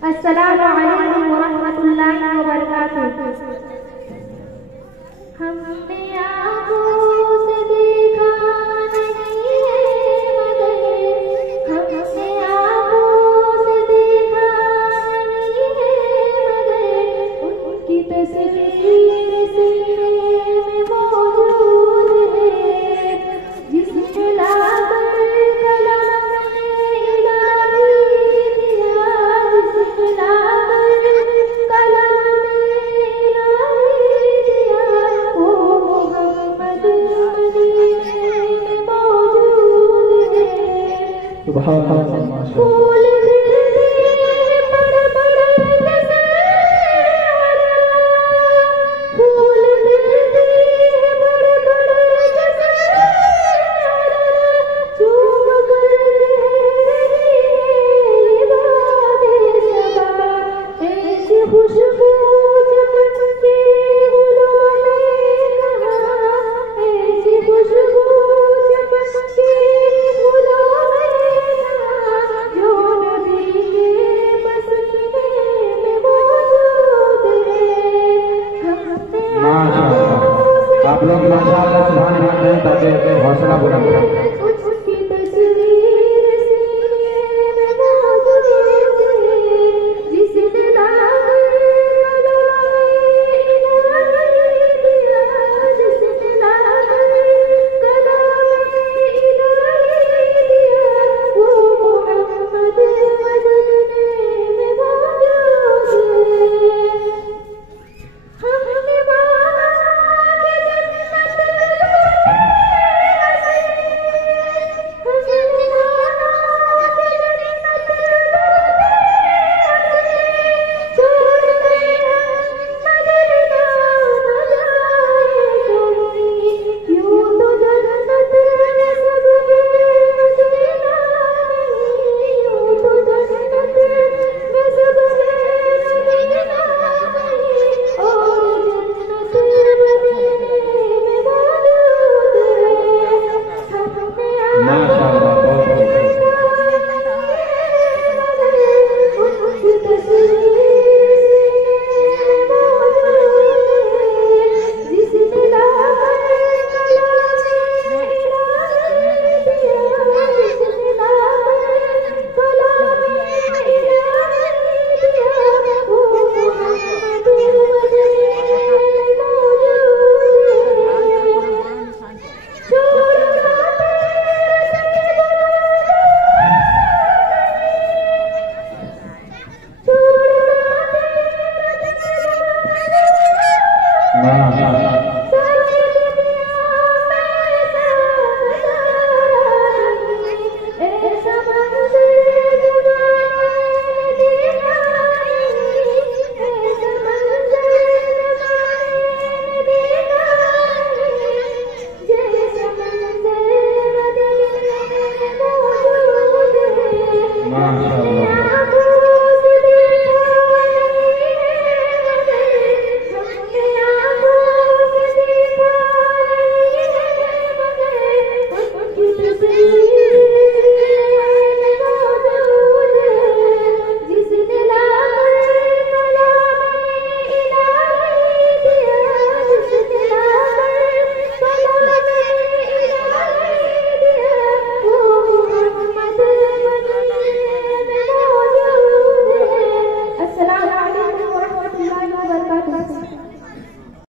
अस्सलामु अलैकुम व रहमतुल्लाहि व बरकातुहू। हमने आँखों से देखा नहीं है मगर, हमने आँखों से देखा नहीं है मगर, उनकी तस्वीर सीने में मौजूद है। जिसने लाकर कलम में इलाही दिया, जिसने लाकर कलम में इलाही दिया, वो मोहम्मद मदीने में मौजूद है। सुभान अल्लाह। फूल खिलते बड़े बड़े फूल खिलते बड़े बड़े चूम कर सबा, ऐसी खुशबू चमके गुलों में कहा, ऐसी खुशबू चमके गुलों में कहा, जो नबी के पसीने में मौजूद है। हमने माशाअल्लाह, आप लोग माशाअल्लाह सुभान अल्लाह कहें ताकि हौसला बुलंद हो। उसकी तस्वीर सीने में मौजूद है। जिसने लाकर कलम में इलाही दिया, जिसने लाकर कलम में इलाही दिया, वो मोहम्मद मदीने में मौजूद है। हमने माना कि जन्नत माशाअल्लाह, बहुत खूब। माशाअल्लाह।